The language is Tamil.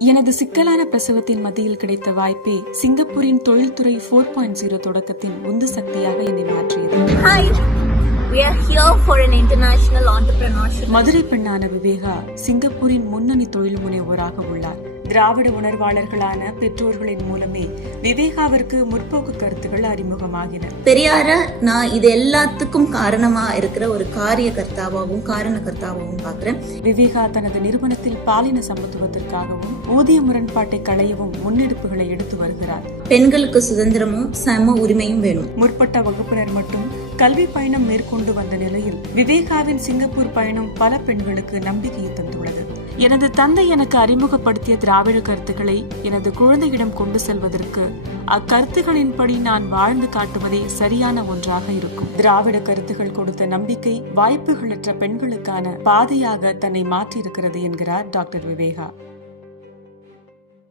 எனது சிக்கலான பிரசவத்தின் மத்தியில் கிடைத்த வாய்ப்பே சிங்கப்பூரின் தொழில்துறை 4.0 தொடக்கத்தின் உந்து சக்தியாக என்னை மாற்றியது. We are here for an international entrepreneurship. Madurai பெண்ணான விவேகா சிங்கப்பூரின் முன்னணி தொழில் முனைவோராக உள்ளார். திராவிட உணர்வாளர்களான பெற்றோர்களின் மூலமே விவேகாவிற்கு முற்போக்கு கருத்துகள் அறிமுகமாகின. பெரியார நான் இது எல்லாத்துக்கும் காரணமா இருக்கிற ஒரு காரியகர்த்தாவாகவும் காரணகர்த்தாவாகவும் பாக்குறேன். விவேகா தனது நிறுவனத்தில் பாலின சமத்துவத்திற்காகவும் ஊதிய முரண்பாட்டை களையவும் முன்னெடுப்புகளை எடுத்து வருகிறார். பெண்களுக்கு சுதந்திரமும் சம உரிமையும் வேணும். முற்பட்ட வகுப்பினர் மட்டும் கல்வி பயணம் மேற்கொண்டு வந்த நிலையில் விவேகாவின் சிங்கப்பூர் பயணம் பல பெண்களுக்கு நம்பிக்கையை தந்துள்ளது. எனது தந்தை எனக்கு அறிமுகப்படுத்திய திராவிட கருத்துக்களை எனது குழந்தையிடம் கொண்டு செல்வதற்கு அக்கருத்துகளின்படி நான் வாழ்ந்து காட்டுவதே சரியான ஒன்றாக இருக்கும். திராவிட கருத்துக்கள் கொடுத்த நம்பிக்கை வாய்ப்புகளற்ற பெண்களுக்கான பாதையாக தன்னை மாற்றியிருக்கிறது என்கிறார் டாக்டர் விவேகா.